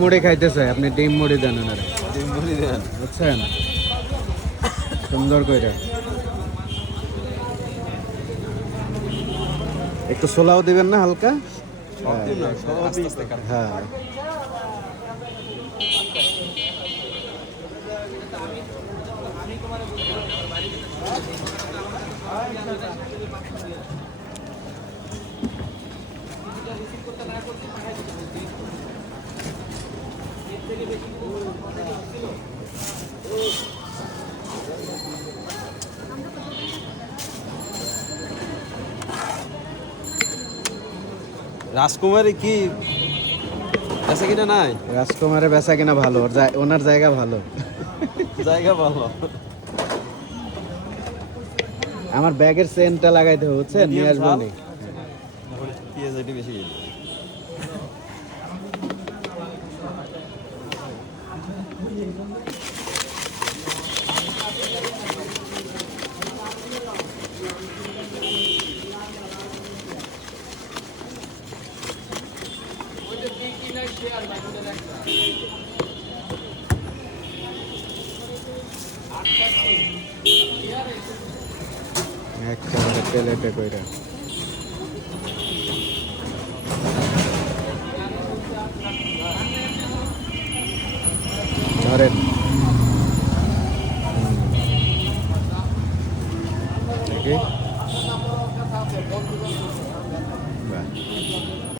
মুড়ি খাইতে চাই, আপনি ডিম মুড়ি দেন ওনারে। ডিম মুড়ি দেন, বুঝছেন, সুন্দর করে। একটু ছোলাও দিবেন না হালকা? হ্যাঁ, রাজকুমারী কি বেচা কিনা নাই? রাজকুমারের বেচা কিনা ভালো, ওনার জায়গা ভালো। জায়গা ভালো। আমার ব্যাগের চেনটা লাগাইতে হবে, বুঝছেন, নিয়ে আসবো নি। পেঁয়াজ একটু বেশি গেল। একেবারে প্লেটে কইরা। ধরেন।